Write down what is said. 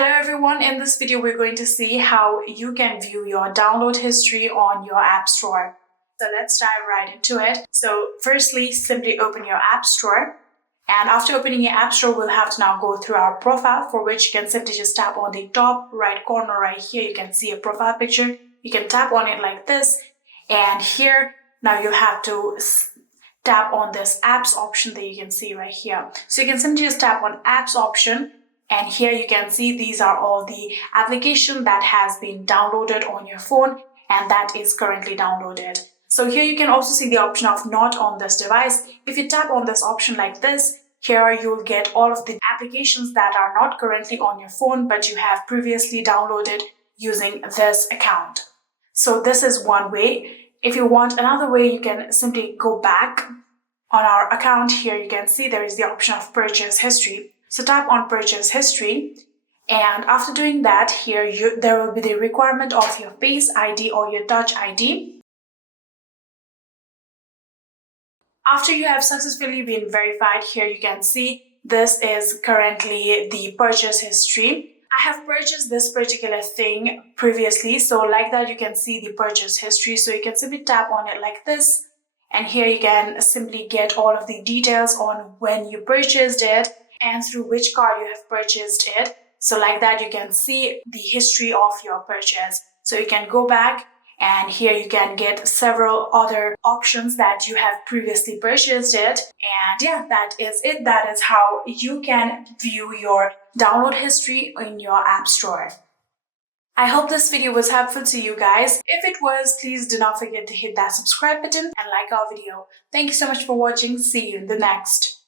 Hello everyone, in this video we're going to see how you can view your download history on your App Store. So let's dive right into it. So firstly, simply open your App Store. And after opening your App Store, we'll have to now go through our profile, for which you can simply just tap on the top right corner right here. You can see a profile picture. You can tap on it like this. And here, now you have to tap on this apps option that you can see right here. So you can simply just tap on apps option. And here you can see these are all the application that has been downloaded on your phone and that is currently downloaded. So here you can also see the option of not on this device. If you tap on this option like this, here you'll get all of the applications that are not currently on your phone but you have previously downloaded using this account. So this is one way. If you want another way, you can simply go back on our account. Here you can see there is the option of purchase history. So tap on purchase history, and after doing that, here there will be the requirement of your Face ID or your Touch ID. After you have successfully been verified, here you can see this is currently the purchase history. I have purchased this particular thing previously, so like that you can see the purchase history. So you can simply tap on it like this, and here you can simply get all of the details on when you purchased it and through which card you have purchased it. So like that you can see the history of your purchase. So you can go back and here you can get several other options that you have previously purchased it. And yeah, that is it. That is how you can view your download history in your App Store. I hope this video was helpful to you guys. If it was, please do not forget to hit that subscribe button and like our video. Thank you so much for watching. See you in the next.